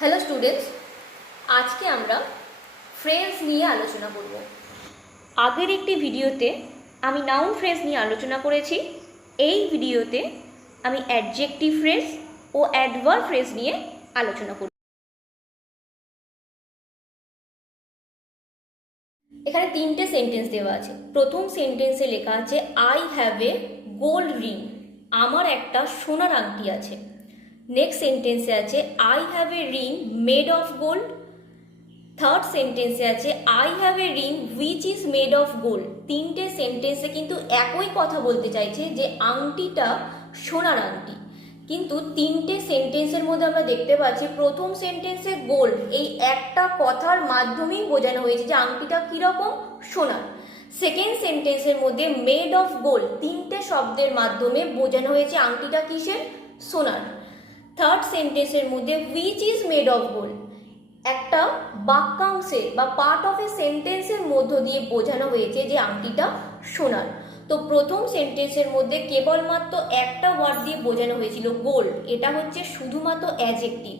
Hello students, আজকে আমরা phrase নিয়ে আলোচনা করব। আগের একটি ভিডিওতে আমি নাউন ফ্রেজ নিয়ে আলোচনা করেছি। এই ভিডিওতে আমি অ্যাডজেক্টিভ ফ্রেজ ও অ্যাডভার্ব ফ্রেজ নিয়ে আলোচনা করব। এখানে তিনটে সেন্টেন্স দেওয়া আছে। প্রথম সেন্টেন্সে লেখা আছে I have a gold ring, আমার একটা সোনার আংটি আছে। নেক্সট সেন্টেন্সে আছে I have a ring made of gold. Third সেন্টেন্সে আছে I have a ring which is made of gold. তিনটে সেন্টেন্সে কিন্তু একই কথা বলতে চাইছে যে আংটিটা সোনার আংটি, কিন্তু তিনটে সেন্টেন্সের মধ্যে আমরা দেখতে পাচ্ছি প্রথম সেন্টেন্সে গোল্ড এই একটা কথার মাধ্যমেই বোঝানো হয়েছে যে আংটিটা কীরকম, সোনার। সেকেন্ড সেন্টেন্সের মধ্যে মেড অফ গোল্ড তিনটে শব্দের মাধ্যমে বোঝানো হয়েছে আংটিটা কিসের, সোনার। থার্ড সেন্টেন্সের মধ্যে which is made of gold একটা বাক্যাংশে বা পার্ট অফ এ সেন্টেন্সের মধ্য দিয়ে বোঝানো হয়েছে যে আংটিটা সোনার। তো প্রথম সেন্টেন্সের মধ্যে কেবলমাত্র একটা ওয়ার্ড দিয়ে বোঝানো হয়েছিল গোল্ড, এটা হচ্ছে শুধুমাত্র অ্যাডজেক্টিভ।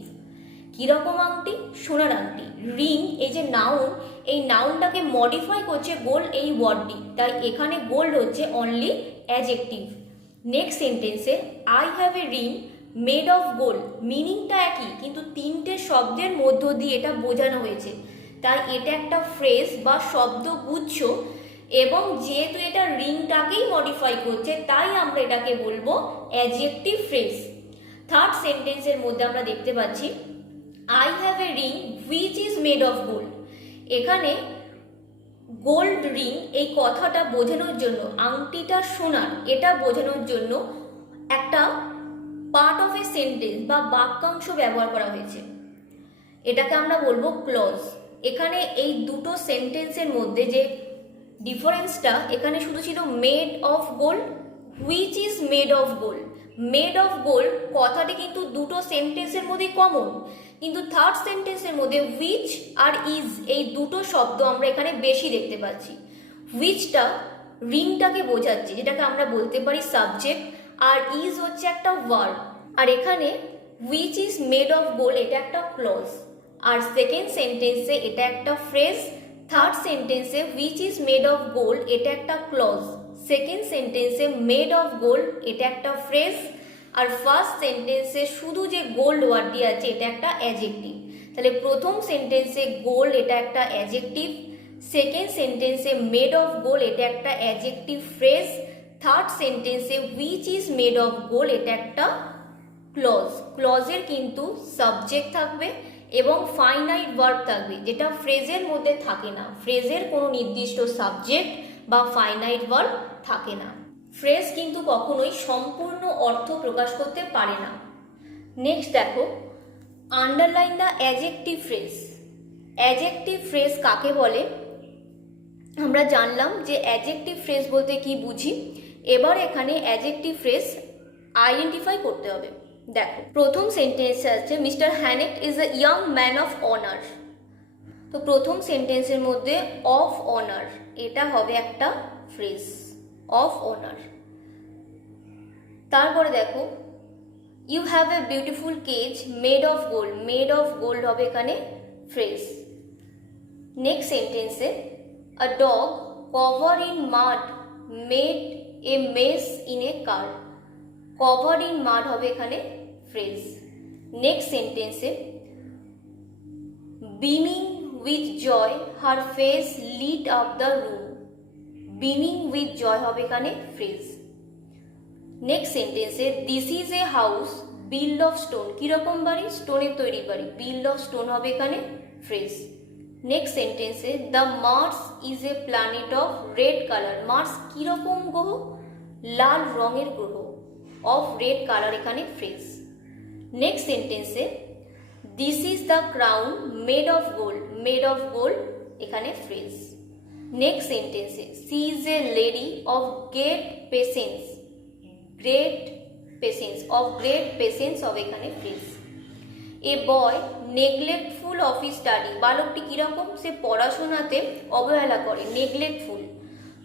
কীরকম আংটি, সোনার আংটি। রিং এই যে নাউন, এই নাউনটাকে মডিফাই করছে গোল্ড এই ওয়ার্ডটি, তাই এখানে গোল্ড হচ্ছে অনলি অ্যাডজেক্টিভ। নেক্সট সেন্টেন্সে I have a ring made of gold, মিনিংটা একই কিন্তু তিনটে শব্দের মধ্য দিয়ে এটা বোঝানো হয়েছে, তাই এটা একটা ফ্রেজ বা শব্দগুচ্ছ, এবং যেহেতু এটা রিংটাকেই মডিফাই করছে তাই আমরা এটাকে বলবো অ্যাডজেক্টিভ ফ্রেজ। থার্ড সেন্টেন্সের মধ্যে আমরা দেখতে পাচ্ছি I have a ring which is made of gold. এখানে গোল্ড রিং এই কথাটা বোঝানোর জন্য, আংটিটা সোনার এটা বোঝানোর জন্য একটা পার্ট অফ এ সেন্টেন্স বা বাক্যাংশ ব্যবহার করা হয়েছে, এটাকে আমরা বলবো ক্লজ। এখানে এই দুটো সেন্টেন্সের মধ্যে যে ডিফারেন্সটা, এখানে শুধু ছিল made of gold, which is made of gold. Made of gold কথাটি কিন্তু দুটো সেন্টেন্সের মধ্যেই কমন, কিন্তু থার্ড সেন্টেন্সের মধ্যে হুইচ আর ইজ এই দুটো শব্দ আমরা এখানে বেশি দেখতে পাচ্ছি। হুইচটা রিংটাকে বোঝাচ্ছে, যেটাকে আমরা বলতে পারি সাবজেক্ট, আর ইজ হচ্ছে একটা ভার্ব। আর এখানে which is made of gold এটা একটা ক্লজ, আর সেকেন্ড সেন্টেন্সে এটা একটা ফ্রেজ। থার্ড সেন্টেন্সে which is made of gold এটা একটা ক্লজ, সেকেন্ড সেন্টেন্সে মেড অফ গোল্ড এটা একটা ফ্রেজ, আর ফার্স্ট সেন্টেন্সে শুধু যে গোল্ড ওয়ার্ডটি আছে এটা একটা অ্যাডজেক্টিভ। তাহলে প্রথম সেন্টেন্সে গোল্ড এটা একটা অ্যাডজেক্টিভ, সেকেন্ড সেন্টেন্সে মেড অফ গোল্ড এটা একটা অ্যাডজেক্টিভ ফ্রেজ, থার্ড সেন্টেন্সে which is made of gold এটা একটা ক্লজ। ক্লজের কিন্তু সাবজেক্ট থাকবে এবং ফাইনাইট ভার্ব থাকবে, যেটা ফ্রেজের মধ্যে থাকে না। ফ্রেজের কোনো নির্দিষ্ট সাবজেক্ট বা ফাইনাইট ভার্ব থাকে না। ফ্রেজ কিন্তু কখনোই সম্পূর্ণ অর্থ প্রকাশ করতে পারে না। নেক্সট দেখো, underline the adjective phrase. Adjective phrase কাকে বলে আমরা জানলাম যে অ্যাডজেক্টিভ ফ্রেজ বলতে কি বুঝি। এবার এখানে অ্যাডজেক্টিভ ফ্রেজ আইডেন্টিফাই করতে হবে। দেখো, প্রথম সেন্টেন্সে আছে Mister Hannet is a young man of honour. তো প্রথম সেন্টেন্সের মধ্যে অফ অনার এটা হবে একটা ফ্রেজ, অফ অনার। তারপরে দেখো, you have a beautiful cage made of gold, made of gold হবে এখানে ফ্রেজ। নেক্সট সেন্টেন্সে a dog cover in mud made a mess in a car, cover in mud হবে এখানে ফ্রেজ। নেক্সট সেন্টেন্সে beaming with joy her face lit up the room, beaming with joy হবে এখানে phrase. Next সেন্টেন্সে this is a house build of stone, কিরকম বাড়ি, স্টোনের তৈরি বাড়ি, বিল্ড অফ স্টোন হবে এখানে ফ্রেজ। নেক্সট সেন্টেন্সে the Mars is a planet of red colour, Mars কিরকম গ্রহ, লাল রঙের গ্রহ, অফ রেড কালার এখানে ফ্রেজ। নেক্সট সেন্টেন্সে this is the crown made of gold, made of gold এখানে ফ্রেজ। নেক্সট সেন্টেন্সে she is a lady of great patience, great patience, of great patience হবে এখানে phrase. A boy neglectful of his study, বালকটি কীরকম, সে পড়াশোনাতে অবহেলা করে, neglectful.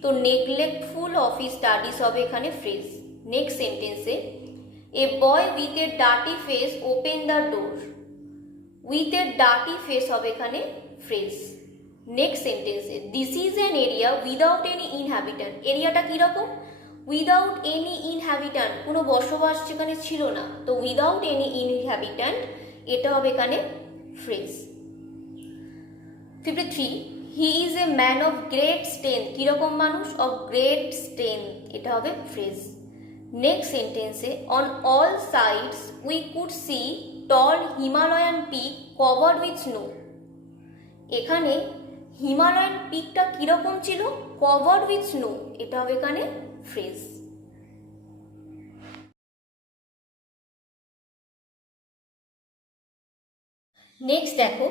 তো নেগলেক্টফুল অফ হিজ স্টাডিজ হবে এখানে ফ্রেজ। নেক্সট সেন্টেন্সে a boy with a dirty face open the door, with a dirty face হবে এখানে ফ্রেজ। নেক্সট সেন্টেন্সে this is an area without any inhabitant, এরিয়াটা কীরকম? উইদাউট এনি ইনহ্যাবিট্যান্ট, কোনো বসবাস যেখানে ছিল না, তো উইদাউট এনি ইনহ্যাবিট্যান্ট এটা হবে এখানে phrase. 53 he is a man of great strength, কীরকম মানুষ? অফ গ্রেট স্ট্রেংথ, এটা হবে ফ্রেজ। নেক্সট সেন্টেন্সে on all sides we could see tall Himalayan peak covered with snow, এখানে হিমালয়ান পিকটা কীরকম ছিল? কভার্ড উইথ স্নো, এটা হবে এখানে ফ্রেজ। নেক্সট দেখো,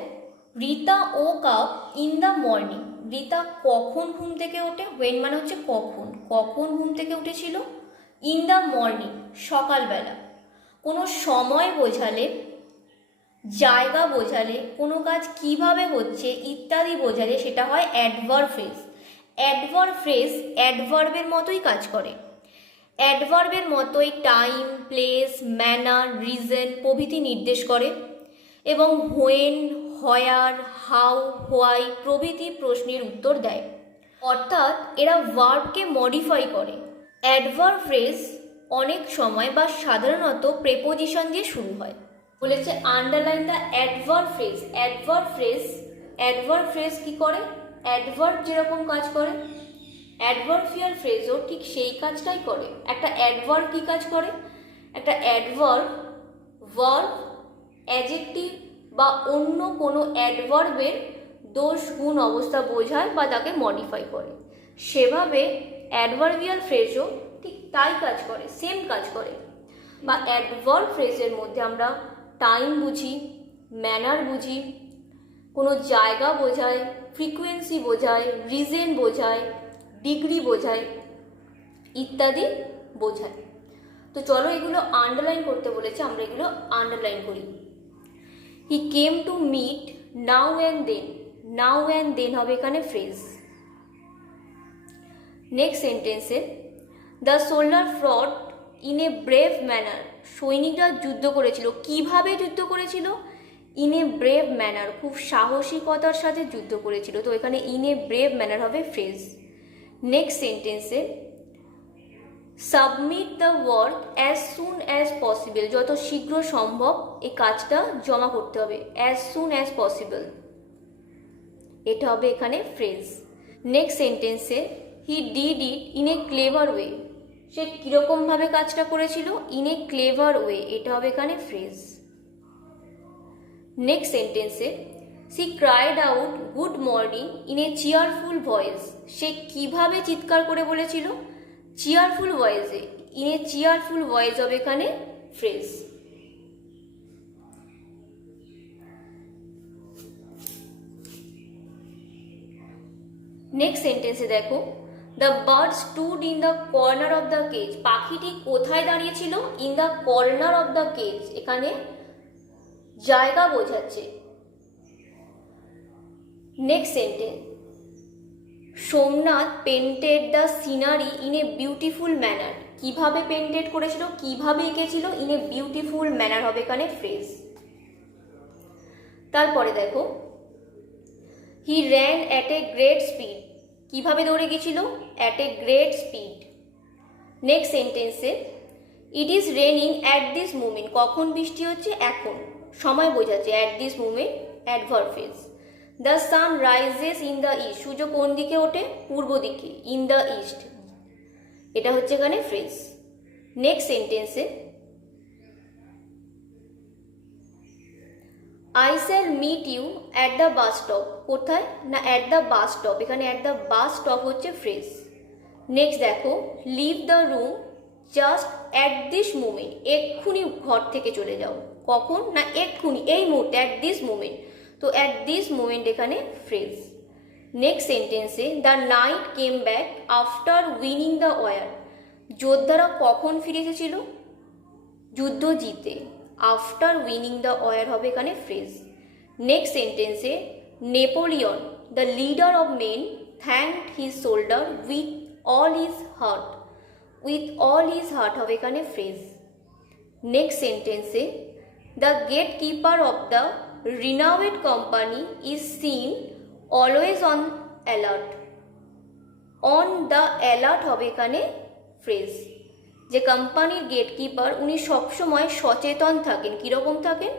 Rita woke up in the morning, Rita কখন ঘুম থেকে ওঠে? ওয়েন মানে হচ্ছে কখন, কখন ঘুম থেকে উঠেছিল? ইন দ্য মর্নিং, সকালবেলা। কোনো সময় বোঝালে, জায়গা বোঝালে, কোনো কাজ কিভাবে হচ্ছে ইত্যাদি বোঝালে সেটা হয় অ্যাডভার্ব ফ্রেজ। অ্যাডভার্ব ফ্রেজ অ্যাডভার্বের মতোই কাজ করে, অ্যাডভার্বের মতোই টাইম, প্লেস, ম্যানার, রিজন প্রভৃতি নির্দেশ করে এবং হোয়েন, হোয়ার, হাউ, হোয়াই প্রভৃতি প্রশ্নের উত্তর দেয়, অর্থাৎ এরা ভার্বকে মডিফাই করে। অ্যাডভার্ব ফ্রেজ অনেক সময় বা সাধারণত প্রেপোজিশন দিয়ে শুরু হয়। বলেছে underline the adverb phrase. Adverb phrase কী করে? অ্যাডভার্ব যেরকম কাজ করে অ্যাডভার্বিয়াল ফ্রেজও ঠিক সেই কাজটাই করে। একটা অ্যাডভার্ব কী কাজ করে? একটা অ্যাডভার্ব ভার্ব, অ্যাডজেক্টিভ বা অন্য কোনো অ্যাডভার্বের দোষ, গুণ, অবস্থা বোঝায় বা তাকে মডিফাই করে। সেভাবে অ্যাডভার্বিয়াল ফ্রেজও ঠিক তাই কাজ করে, সেম কাজ করে। বা অ্যাডভার্ব ফ্রেজের মধ্যে আমরা টাইম বুঝি, ম্যানার বুঝি, কোনো জায়গা বোঝায়, ফ্রিকোয়েন্সি বোঝায়, রিজন বোঝায়, ডিগ্রি বোঝায় ইত্যাদি বোঝায়। তো চলো এগুলো আন্ডারলাইন করতে বলেছে, আমরা এগুলো আন্ডারলাইন করি। He came to meet now and then, now and then হবে এখানে ফ্রেজ। নেক্সট সেন্টেন্সে the soldier fought in a brave manner, সৈনিকরা যুদ্ধ করেছিল, কিভাবে যুদ্ধ করেছিল? ইন এ ব্রেভ ম্যানার, খুব সাহসিকতার সাথে যুদ্ধ করেছিল, তো এখানে ইন এ ব্রেভ ম্যানার হবে ফ্রেজ। নেক্সট সেন্টেন্সে submit the work as soon as possible, যত শীঘ্র সম্ভব এই কাজটা জমা করতে হবে, অ্যাজ সুন অ্যাজ পসিবল, এটা হবে এখানে ফ্রেজ। নেক্সট সেন্টেন্সে he did it in a clever way, সে কীরকমভাবে কাজটা করেছিল? ইন এ ক্লেভার ওয়ে, এটা হবে এখানে ফ্রেজ। নেক্সট সেন্টেন্সে she cried out good morning in a cheerful voice, সে কিভাবে চিৎকার করে বলেছিল? চিয়ারফুল ভয়েসে, ইন এ চিয়ারফুল ভয়েস হবে এখানে ফ্রেজ। নেক্সট সেন্টেন্সে দেখো the bird stood in the corner of the cage, পাখিটি কোথায় দাঁড়িয়েছিল? In the corner of the cage, এখানে জায়গা বোঝাচ্ছে। Next sentence Somnath painted the scenery in a beautiful manner, কিভাবে পেন্টেড করেছিল, কিভাবে এঁকেছিল? ইন এ বিউটিফুল ম্যানার হবে এখানে ফ্রেজ। তারপরে দেখো he ran at a great speed, কিভাবে দৌড়ে গেছিল? At a great speed. Next সেন্টেন্সে it is raining at this moment, কখন বৃষ্টি হচ্ছে? এখন, সময় বোঝাচ্ছে, at this moment adverb phrase. The sun rises in the east, সূর্য কোন দিকে ওঠে? পূর্ব দিকে, ইন দ্য ইস্ট, এটা হচ্ছে এখানে ফ্রেজ। নেক্সট সেন্টেন্সে I shall meet you at the bus stop, কোথায়? না অ্যাট দ্য বাস স্টপ, এখানে অ্যাট দ্য বাস স্টপ হচ্ছে ফ্রেজ। নেক্সট দেখো leave the room just at this moment, এক্ষুনি ঘর থেকে চলে যাও, কখন? না এক্ষুনি, এই মুহূর্তে, অ্যাট দিস মুমেন্ট, তো অ্যাট দিস মুমেন্ট এখানে ফ্রেজ। নেক্সট সেন্টেন্সে the knight came back after winning the war, যোদ্ধারা কখন ফিরে এসেছিল? যুদ্ধ জিতে, আফটার উইনিং দ্য ওয়ার হবে এখানে ফ্রেজ। নেক্সট সেন্টেন্সে Napoleon the leader of men thanked his soldier with all his heart, with all his heart হবে এখানে ফ্রেজ। নেক্সট সেন্টেন্সে the gate keeper of the renowned company is seen always on alert. On the alert হবে এখানে phrase. যে কোম্পানির gatekeeper উনি সবসময় সচেতন থাকেন, কীরকম থাকেন?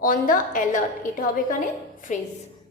অন দ্য অ্যালার্ট, এটা হবে এখানে ফ্রেজ।